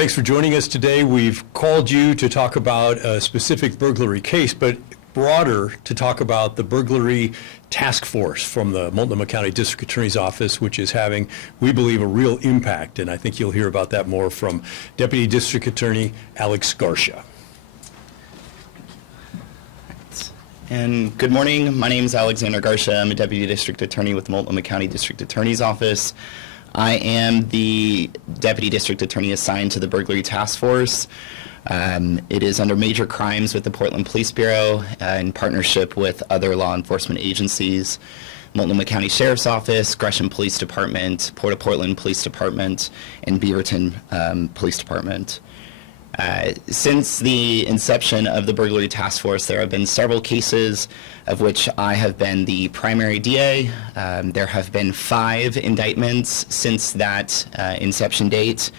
Thanks for joining us today. We've called you to talk about a specific burglary case, but broader to talk about the burglary task force from the Multnomah County District Attorney's Office, which is having, we believe, a real impact. And I think you'll hear about that more from Deputy District Attorney Alex Garcia. And good morning. My name is Alexander Garcia. I'm a Deputy District Attorney with the Multnomah County District Attorney's Office. I am the Deputy District Attorney assigned to the Burglary Task Force. It is under major crimes with the Portland Police Bureau in partnership with other law enforcement agencies, Multnomah County Sheriff's Office, Gresham Police Department, Port of Portland Police Department, and Beaverton Police Department. Since the inception of the Burglary Task Force, there have been several cases of which I have been the primary DA. There have been 5 indictments since that inception date.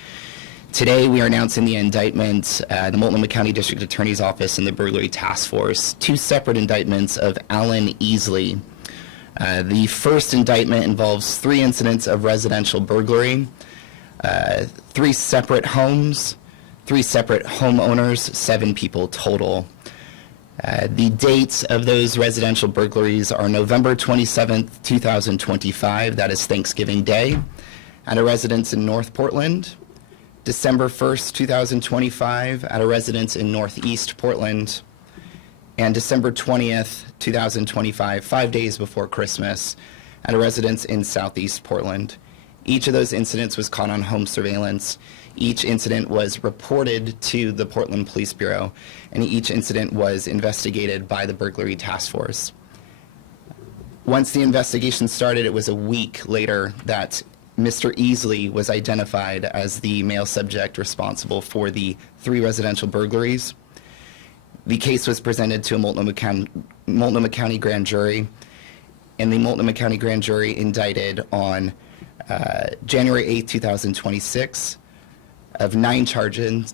Today, we are announcing the indictment, the Multnomah County District Attorney's Office and the Burglary Task Force, 2 separate indictments of Alan Easley. The first indictment involves 3 incidents of residential burglary, 3 separate homes, 3 separate homeowners, 7 people total. The dates of those residential burglaries are November 27th, 2025, that is Thanksgiving Day, at a residence in North Portland, December 1st, 2025, at a residence in Northeast Portland, and December 20th, 2025, 5 days before Christmas, at a residence in Southeast Portland. Each of those incidents was caught on home surveillance. Each incident was reported to the Portland Police Bureau, and each incident was investigated by the Burglary Task Force. Once the investigation started, it was a week later that Mr. Easley was identified as the male subject responsible for the 3 residential burglaries. The case was presented to a Multnomah County grand jury, and the Multnomah County grand jury indicted on January 8, 2026, of 9 charges,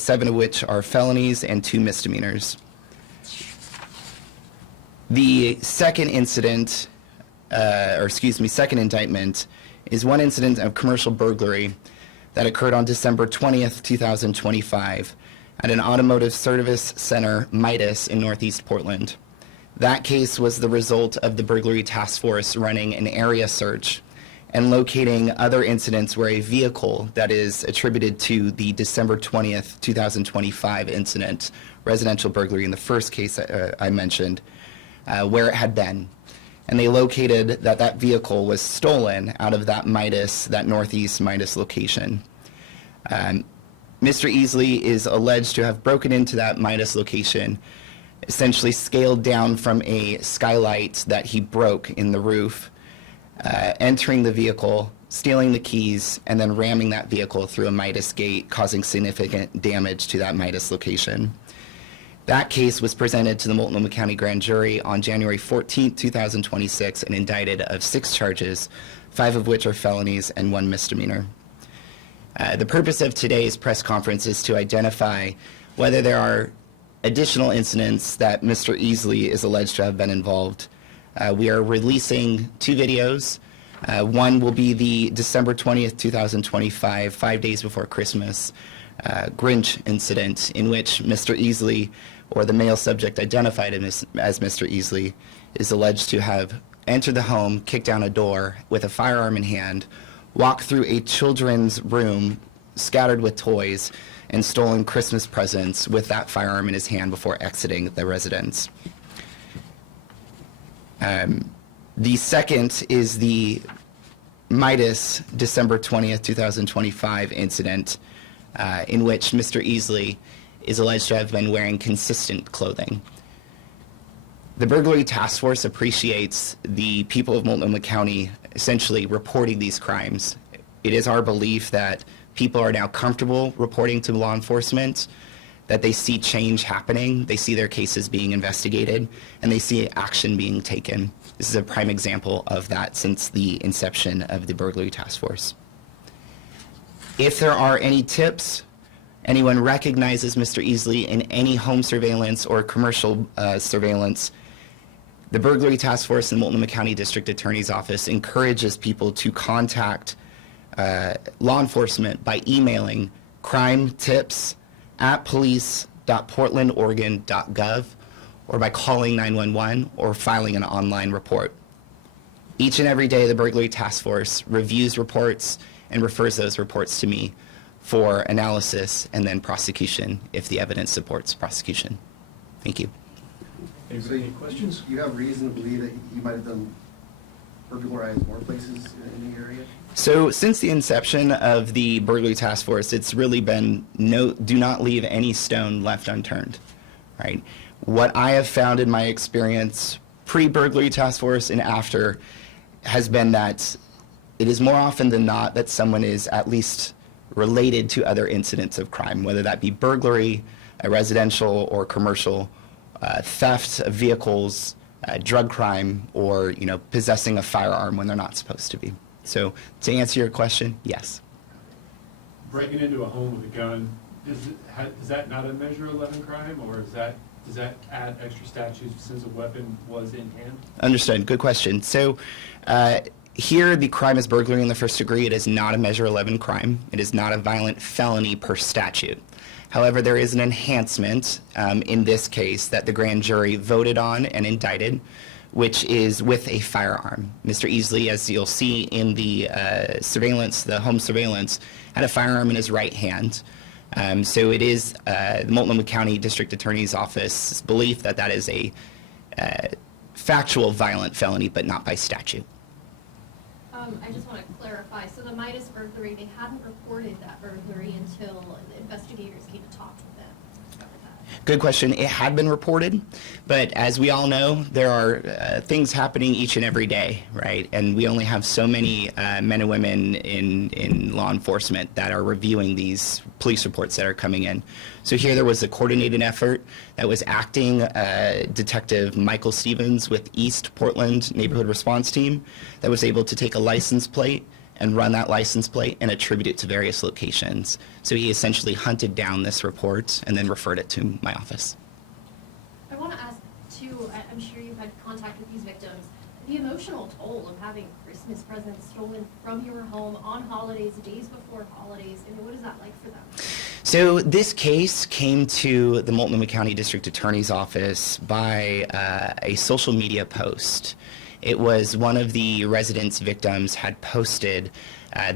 7 of which are felonies and 2 misdemeanors. The second incident, second indictment, is one incident of commercial burglary that occurred on December 20th, 2025, at an automotive service center, Midas, in Northeast Portland. That case was the result of the Burglary Task Force running an area search and locating other incidents where a vehicle that is attributed to the December 20th, 2025 incident, residential burglary in the first case I mentioned, where it had been. And they located that that vehicle was stolen out of that Midas, that Northeast Midas location. Mr. Easley is alleged to have broken into that Midas location, essentially scaled down from a skylight that he broke in the roof, entering the vehicle, stealing the keys, and then ramming that vehicle through a Midas gate, causing significant damage to that Midas location. That case was presented to the Multnomah County grand jury on January 14, 2026, and indicted of 6 charges, 5 of which are felonies and 1 misdemeanor. The purpose of today's press conference is to identify whether there are additional incidents that Mr. Easley is alleged to have been involved. We are releasing 2 videos. One will be the December 20th, 2025, 5 days before Christmas, Grinch incident, in which Mr. Easley, or the male subject identified as Mr. Easley, is alleged to have entered the home, kicked down a door with a firearm in hand, walked through a children's room scattered with toys, and stolen Christmas presents with that firearm in his hand before exiting the residence. The second is the Midas December 20th, 2025 incident, in which Mr. Easley is alleged to have been wearing consistent clothing. The Burglary Task Force appreciates the people of Multnomah County essentially reporting these crimes. It is our belief that people are now comfortable reporting to law enforcement, that they see change happening, they see their cases being investigated, and they see action being taken. This is a prime example of that since the inception of the Burglary Task Force. If there are any tips, anyone recognizes Mr. Easley in any home surveillance or commercial surveillance, the Burglary Task Force in Multnomah County District Attorney's Office encourages people to contact law enforcement by emailing crime tips at police.portlandoregon.gov, or by calling 911 or filing an online report. Each and every day, the Burglary Task Force reviews reports and refers those reports to me for analysis and then prosecution if the evidence supports prosecution. Thank you. Anybody, any questions? You have reason to believe that you might have done burglarized more places in the area? So since the inception of the Burglary Task Force, it's really been do not leave any stone left unturned, right? What I have found in my experience pre-Burglary Task Force and after has been that it is more often than not that someone is at least related to other incidents of crime, whether that be burglary, residential or commercial, theft of vehicles, drug crime, or possessing a firearm when they're not supposed to be. So to answer your question, yes. Breaking into a home with a gun, is that not a Measure 11 crime, or does that add extra statutes since a weapon was in hand? Understood. Good question. So here the crime is burglary in the first degree. It is not a Measure 11 crime. It is not a violent felony per statute. However, there is an enhancement in this case that the grand jury voted on and indicted, which is with a firearm. Mr. Easley, as you'll see in the surveillance, the home surveillance, had a firearm in his right hand. So it is the Multnomah County District Attorney's Office's belief that that is a factual violent felony, but not by statute. I just want to clarify. So the Midas burglary, they hadn't reported that burglary until the investigators came to talk with them. Good question. It had been reported, but as we all know, there are things happening each and every day, right? And we only have so many men and women in law enforcement that are reviewing these police reports that are coming in. So here there was a coordinated effort that was acting Detective Michael Stevens with East Portland Neighborhood Response Team that was able to take a license plate and run that license plate and attribute it to various locations. So he essentially hunted down this report and then referred it to my office. I want to ask, too, I'm sure you've had contact with these victims, the emotional toll of having Christmas presents stolen from your home on holidays, days before holidays. I mean, what is that like for them? So this case came to the Multnomah County District Attorney's Office by a social media post. It was one of the residents' victims had posted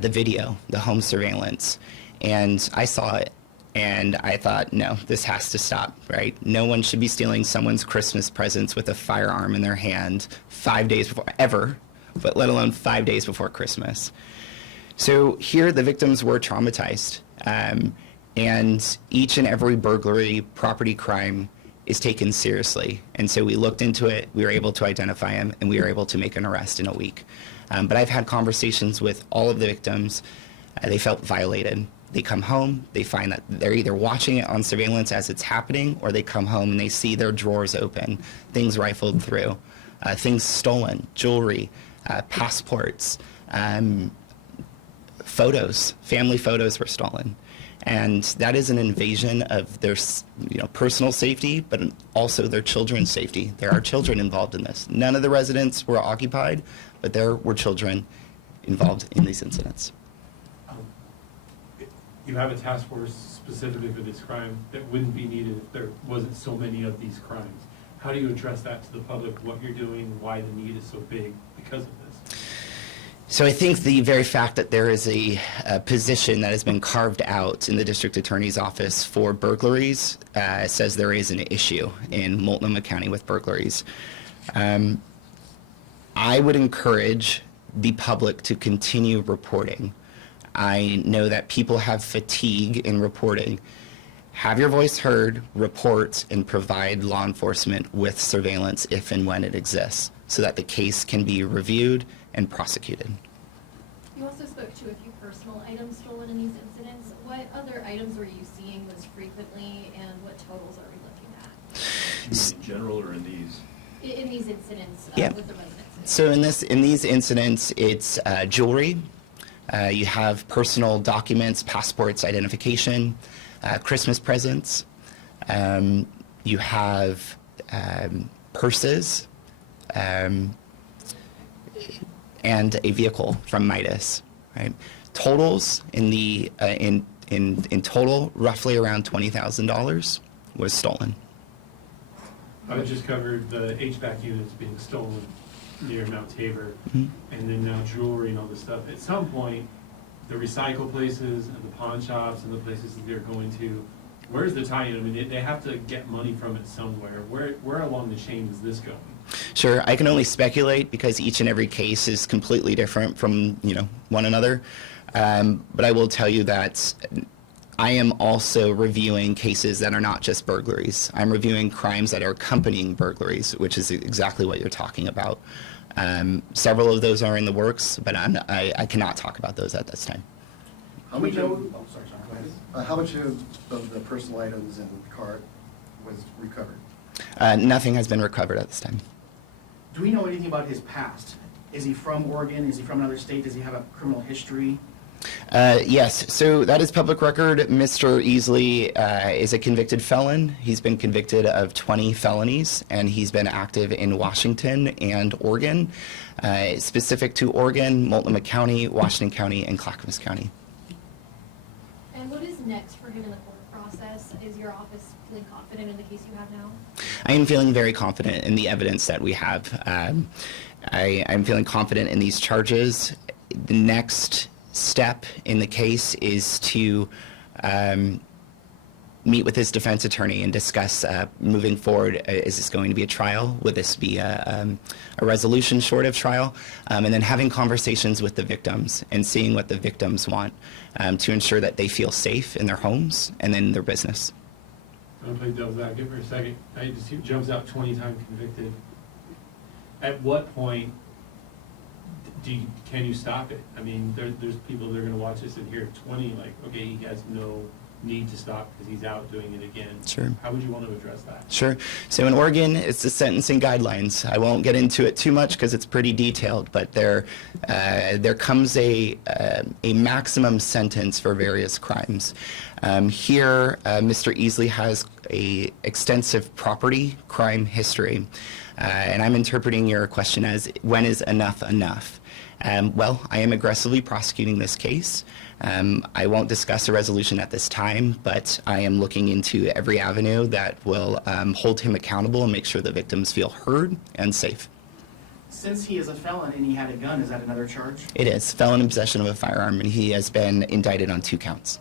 the video, the home surveillance, and I saw it, and I thought, no, this has to stop, right? No one should be stealing someone's Christmas presents with a firearm in their hand 5 days before, ever, but let alone 5 days before Christmas. So here the victims were traumatized, and each and every burglary, property crime, is taken seriously. And so we looked into it, we were able to identify him, and we were able to make an arrest in a week. But I've had conversations with all of the victims. They felt violated. They come home, they find that they're either watching it on surveillance as it's happening, or they come home and they see their drawers open, things rifled through, things stolen, jewelry, passports, photos, family photos were stolen. And that is an invasion of their personal safety, but also their children's safety. There are children involved in this. None of the residents were occupied, but there were children involved in these incidents. You have a task force specifically for this crime that wouldn't be needed if there wasn't so many of these crimes. How do you address that to the public, what you're doing, why the need is so big because of this? So I think the very fact that there is a position that has been carved out in the district attorney's office for burglaries says there is an issue in Multnomah County with burglaries. I would encourage the public to continue reporting. I know that people have fatigue in reporting. Have your voice heard, report, and provide law enforcement with surveillance if and when it exists, so that the case can be reviewed and prosecuted. You also spoke to a few personal items stolen in these incidents. What other items were you seeing most frequently, and what totals are we looking at? In general or in these? In these incidents Yeah. with the residents? So in these incidents, it's jewelry. You have personal documents, passports, identification, Christmas presents. You have purses, and a vehicle from Midas. Right? Totals in in total, roughly around $20,000 was stolen. I just covered the HVAC units being stolen near Mount Tabor, Mhm. and then now jewelry and all this stuff. At some point, the recycle places and the pawn shops and the places that they're going to, where's the tie-in? I mean, they have to get money from it somewhere. Where along the chain is this going? Sure, I can only speculate because each and every case is completely different from, one another. But I will tell you that I am also reviewing cases that are not just burglaries. I'm reviewing crimes that are accompanying burglaries, which is exactly what you're talking about. Several of those are in the works, but I cannot talk about those at this time. How much of, oh, sorry, go ahead. How much of the personal items in the cart was recovered? Nothing has been recovered at this time. Do we know anything about his past? Is he from Oregon? Is he from another state? Does he have a criminal history? Yes, so that is public record. Mr. Easley is a convicted felon. He's been convicted of 20 felonies, and he's been active in Washington and Oregon. Specific to Oregon, Multnomah County, Washington County, and Clackamas County. And what is next for him in the court process? Is your office feeling confident in the case you have now? I am feeling very confident in the evidence that we have. I'm feeling confident in these charges. The next step in the case is to meet with his defense attorney and discuss moving forward. Is this going to be a trial? Would this be a resolution short of trial? And then having conversations with the victims and seeing what the victims want to ensure that they feel safe in their homes and in their business. I'm gonna play devil's advocate for a second. I just he jumps out 20 times convicted. At what point can you stop it? I mean, there's people that are gonna watch this and hear 20, like, okay, he has no need to stop because he's out doing it again. Sure. How would you want to address that? Sure. So in Oregon, it's the sentencing guidelines. I won't get into it too much because it's pretty detailed, but there comes a maximum sentence for various crimes. Here, Mr. Easley has a extensive property crime history, and I'm interpreting your question as when is enough enough? Well, I am aggressively prosecuting this case. I won't discuss a resolution at this time, but I am looking into every avenue that will hold him accountable and make sure the victims feel heard and safe. Since he is a felon and he had a gun, is that another charge? It is felon in possession of a firearm, and he has been indicted on 2 counts.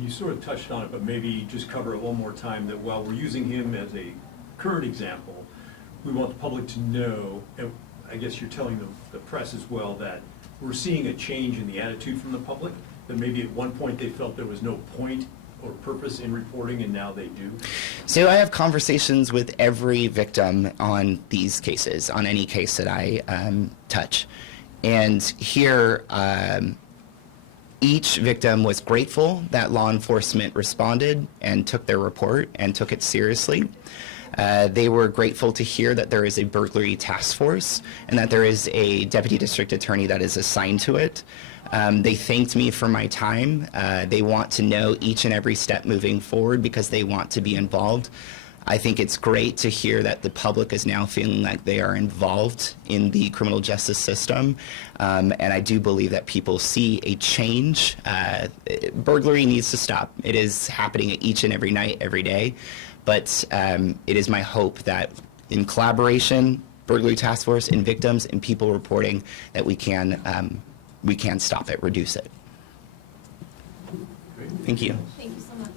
You sort of touched on it, but maybe just cover it one more time, that while we're using him as a current example, we want the public to know, and I guess you're telling the press as well, that we're seeing a change in the attitude from the public, that maybe at one point they felt there was no point or purpose in reporting, and now they do? So I have conversations with every victim on these cases, on any case that I touch. And here, each victim was grateful that law enforcement responded and took their report and took it seriously. They were grateful to hear that there is a burglary task force and that there is a deputy district attorney that is assigned to it. They thanked me for my time. They want to know each and every step moving forward because they want to be involved. I think it's great to hear that the public is now feeling like they are involved in the criminal justice system, and I do believe that people see a change. Burglary needs to stop. It is happening each and every night, every day, but it is my hope that in collaboration, burglary task force and victims and people reporting, that we can stop it, reduce it. Great. Thank you. Thank you.